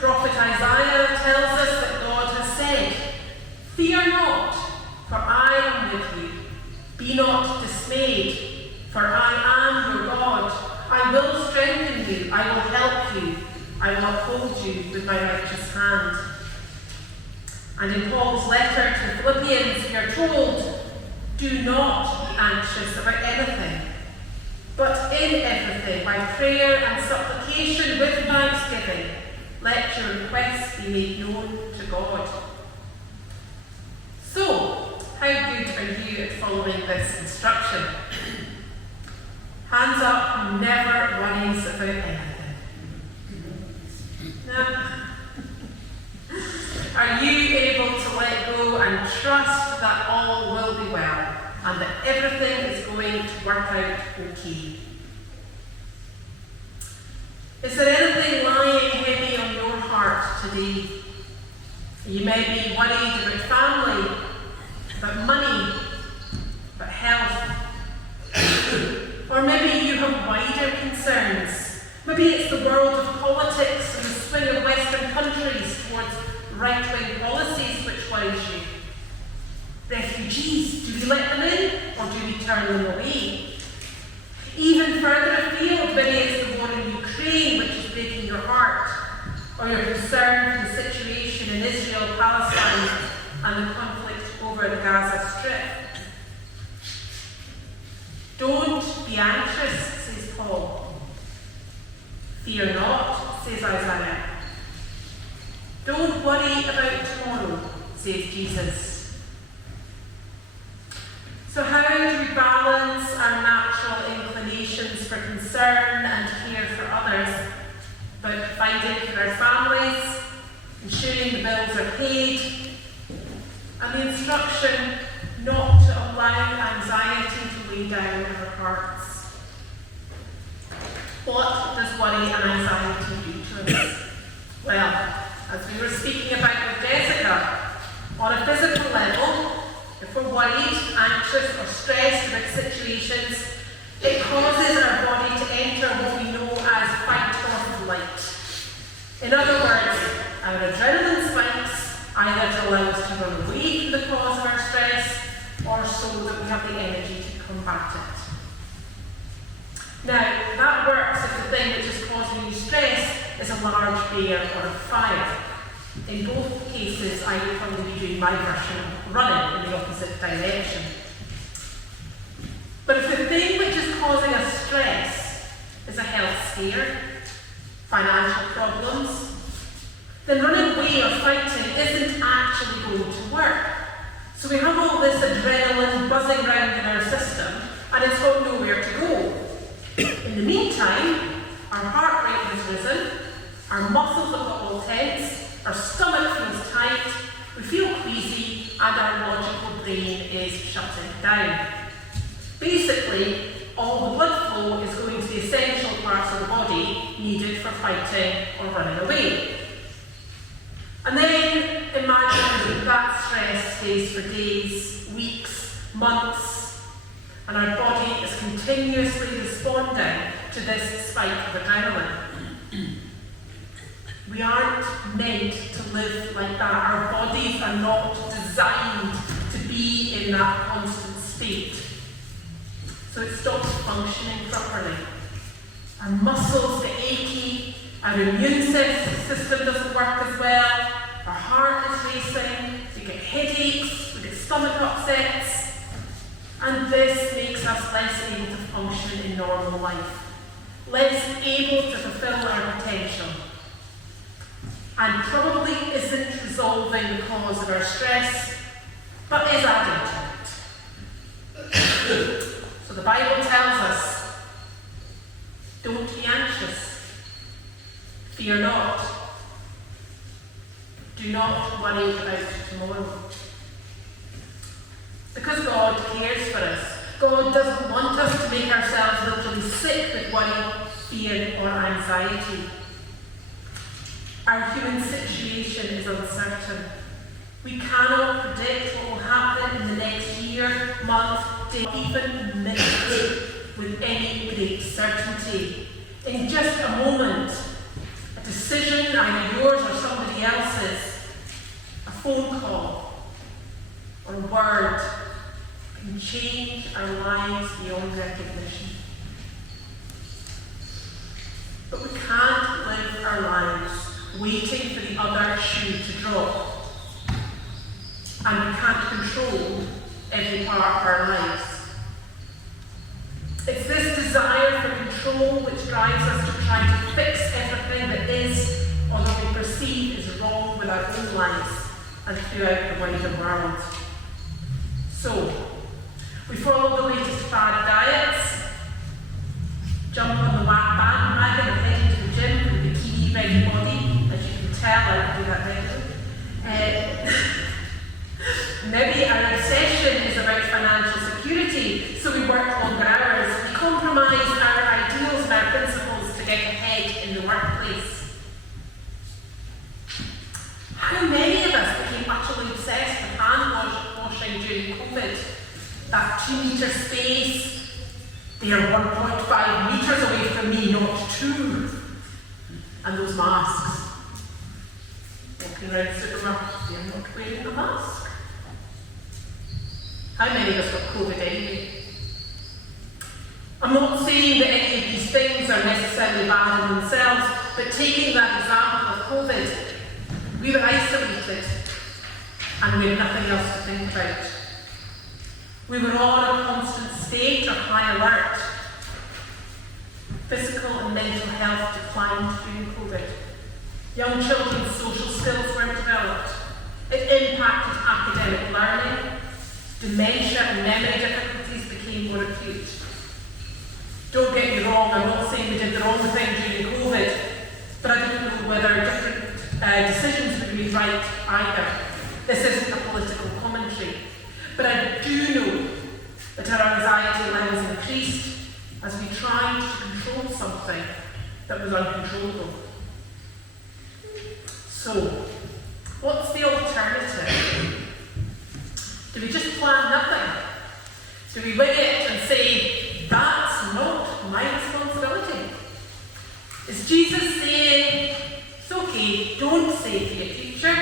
prophet Isaiah tells us that God has said, "Fear not, for I am with you. Be not dismayed, for I am your God. I will strengthen you, I will help you, I will uphold you with my righteous hand." And in Paul's letter to the Philippians, we are told, "Do not be anxious about anything, but in everything, by prayer and supplication with thanksgiving, let your requests be made known to God." So, how good are you at following this instruction? Hands up who never worries about anything. No. Are you able to let go and trust that all will be well and that everything is going to work out okay? Is there anything lying heavy on your heart today? You may be worried about family, about money, about health. Or maybe you have wider concerns. Maybe it's the world of politics and the swing of Western countries towards right-wing policies which worries you. Refugees, do we let them in or do we turn them away? Even further afield, maybe it's the war in Ukraine which is breaking your heart, or you're concerned with the situation in Israel, Palestine, and the conflict over the Gaza Strip. Don't be anxious, says Paul. Fear not, says Isaiah. Don't worry about tomorrow, says Jesus. So how do we balance our natural inclinations for concern and care for others, about providing for our families, ensuring the bills are paid, and the instruction not to allow anxiety to weigh down our hearts? What does worry and anxiety do to us? Well, as we were speaking about with Jessica, on a physical level, if we're worried, anxious or stressed about situations, it causes our body to enter what we know as fight or flight. In other words, our adrenaline spikes, either to allow us to run away from the cause of our stress, or so that we have the energy to combat it. Now, that works if the thing which is causing you stress is a large bear or a fire. In both cases, I would probably be doing my version of running in the opposite direction. But if the thing which is causing us stress is a health scare, financial problems, then running away or fighting isn't actually going to work. So we have all this adrenaline buzzing around in our system, and it's got nowhere to go. In the meantime, our heart rate has risen, our muscles have got all tense, our stomach feels tight, we feel queasy, and our logical brain is shutting down. Basically, all the blood flow is going to the essential parts of the body needed for fighting or running away. And then imagine that stress stays for days, weeks, months, and our body is continuously responding to this spike of adrenaline. We aren't meant to live like that. Our bodies are not designed to be in that constant state. So it stops functioning properly. Our muscles get achy, our immune system doesn't work as well, our heart is racing, we get headaches, we get stomach upsets, and this makes us less able to function in normal life, less able to fulfill our potential, and probably isn't resolving the cause of our stress, but is adding to it. So the Bible tells us, don't be anxious, fear not, do not worry about tomorrow. Because God cares for us. God doesn't want us to make ourselves literally sick with worry, fear, or anxiety. Our human situation is uncertain. We cannot predict what will happen in the next year, month, day, even minute with any great certainty. In just a moment, a decision, either yours or phone call, or a word can change our lives beyond recognition. But we can't live our lives waiting for the other shoe to drop. And we can't control every part of our lives. It's this desire for control which drives us to try to fix everything that is or that we perceive is wrong with our own lives and throughout the wider world. So, we follow the latest fad diets, jump on the whack bandwagon and head into the gym with a bikini ready body. As you can tell, I do that regularly. Maybe our obsession is about financial security, so we work longer hours. We compromise our ideals and our principles to get ahead in the workplace. How many of us became utterly obsessed with hand washing during COVID? That 2-metre space, they are 1.5 metres away from me, not 2. And those masks. Walking around the supermarket, they're not wearing a mask. How many of us got COVID anyway? I'm not saying that any of these things are necessarily bad in themselves, but taking that example of COVID, we were isolated and we had nothing else to think about. We were all in a constant state of high alert. Physical and mental health declined during COVID. Young children's social skills weren't developed. It impacted academic learning. Dementia and memory difficulties became more acute. Don't get me wrong, I'm not saying we did the wrong thing during COVID, but I don't know whether different decisions were really right either. This isn't a political commentary, but I do know that our anxiety levels increased as we tried to control something that was uncontrollable. So, what's the alternative? Do we just plan nothing? Do we wing it and say, that's not my responsibility? Is Jesus saying, it's okay, don't save your future,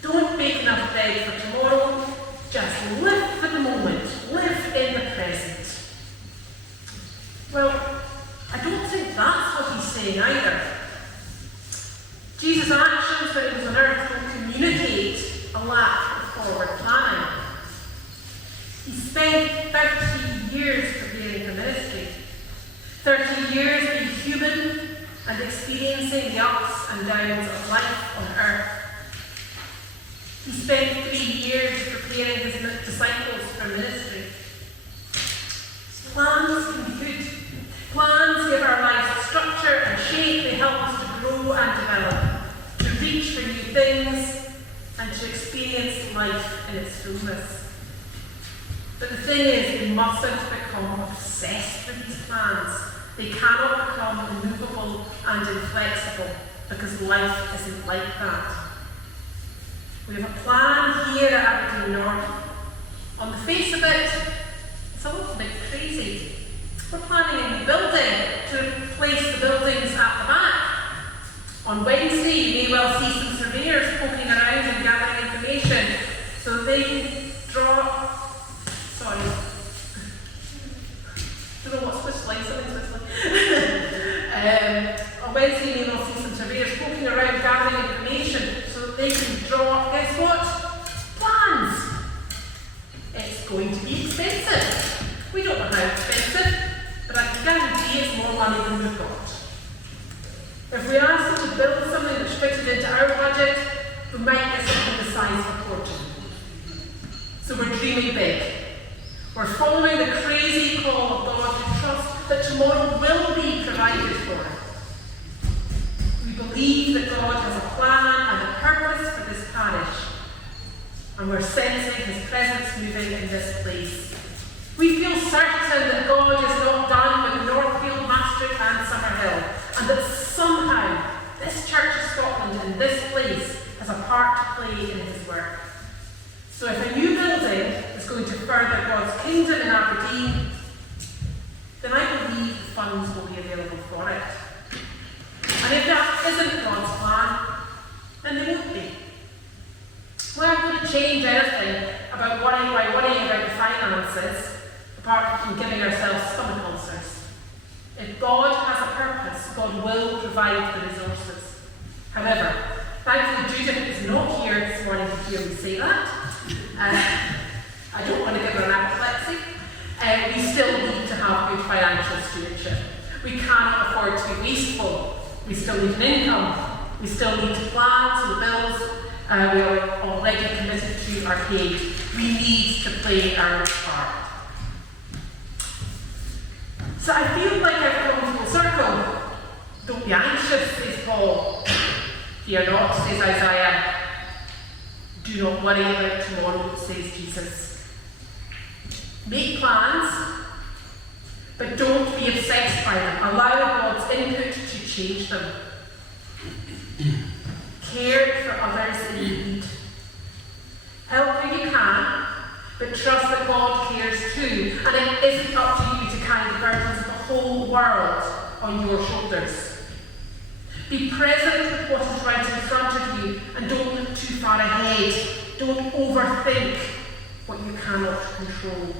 don't bake enough bread for tomorrow, just live for the moment, live in the present? Well, I don't think that's what he's saying either. Jesus' actions when he was on earth will communicate a lack of forward planning. He spent 30 years preparing for ministry, 30 years being human and experiencing the ups and downs of life on earth. He spent 3 years preparing his disciples for ministry. Plans can be good. Plans give our lives structure and shape. They help us to grow and develop, to reach for new things, and to experience life in its fullness. But the thing is, we mustn't become obsessed with these plans. They cannot become immovable and inflexible, because life isn't like that. We have a plan here at Aberdeen North. On the face of it, it's a little bit crazy. We're planning a new building to replace the buildings at the back. On Wednesday, you may well see some surveyors poking around and gathering information so that they can draw. Sorry. I don't know what's whistling, something's whistling. On Wednesday, you may well see some surveyors poking around gathering information so that they can draw, guess what? Plans. It's going to be expensive. We don't know how expensive, but I can guarantee it's more money than we've got. If we ask them to build something that's fitted into our budget, we might get something the size of a quarter. So we're dreaming big. We're following the crazy call of God to trust that tomorrow will be provided for. We believe that God has a plan and a purpose for this parish, and we're sensing his presence moving in this place. We feel certain that God is not done with Northfield, Maastricht and Summerhill, and that somehow this Church of Scotland in this place has a part to play in his work. So if a new building is going to further God's kingdom in Aberdeen, then I believe the funds will be available for it. And if that isn't God's plan, then they won't be. change anything by worrying about the finances, apart from giving ourselves stomach ulcers. If God has a purpose, God will provide the resources. However, thankfully Judith is not here this morning to hear me say that. I don't want to give her an apoplexy. We still need to have good financial stewardship. We cannot afford to be wasteful. We still need an income. We still need to plan so the bills we are already committed to are paid. We need to play our part. So I feel like I've come full circle. Don't be anxious, says Paul. Fear not, says Isaiah. Do not worry about tomorrow, says Jesus. Make plans, but don't be obsessed by them. Allow God's input to change them. Care for others in need. Help who you can, but trust that God cares too, and it isn't up to you to carry the burdens of the whole world on your shoulders. Be present with what is right in front of you, and don't look too far ahead. Don't overthink what you cannot control.